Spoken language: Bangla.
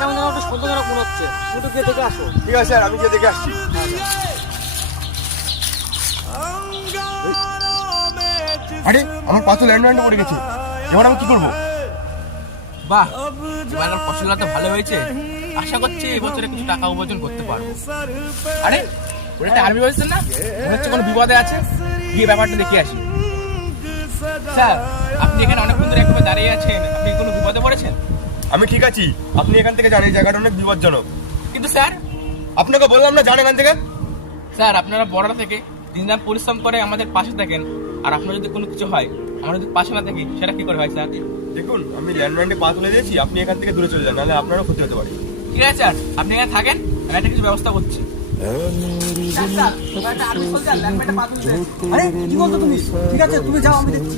কেমন যেন একটা সন্দেহজনক মনে হচ্ছে, তুমি গিয়ে দেখে আসো। ঠিক আছে স্যার, আমি গিয়ে দেখে আসছি। আরে আমার পা তো ল্যান্ডমাইনে পড়ে গেছে, এবার আমি কি করবো? বাহ, এবার ফসলটা তো ভালো হয়েছে। আশা করছি এবছরে কিছু টাকা উপার্জন করতে পারবো। আরে ওটা একটা আর্মি বলছেন না, মনে হচ্ছে কোনো বিপদে আছে, গিয়ে ব্যাপারটা দেখে আসি। স্যার, আপনি এখানে অনেকক্ষণ ধরে একভাবে দাঁড়িয়ে আছেন, আপনি কোনো বিপদে পড়েছেন? আমি ঠিক আছি, আপনি এখান থেকে যান, এই জায়গাটা অনেক বিপজ্জনক। কিন্তু স্যার, আপনাকে বললাম না যান এখান থেকে। স্যার আপনারা বড়রা থেকে দিনরাত পরিশ্রম করে আমাদের পাশে থাকেন, আর আপনার যদি কোনো কিছু হয়, আমরা যদি পাশে না থাকি, সেটা কি করে হয় স্যার? দেখুন, আমি ল্যান্ডমাইনে পা তুলে দিয়েছি, আপনি এখান থেকে দূরে চলে যান, নাহলে আপনারও ক্ষতি হতে পারে। ঠিক আছে স্যার, আপনি এখানে থাকেন, আমি একটা কিছু ব্যবস্থা করছি। আরে কি বলছো তুমি? ঠিক আছে তুমি যাও, আমি দেখছি।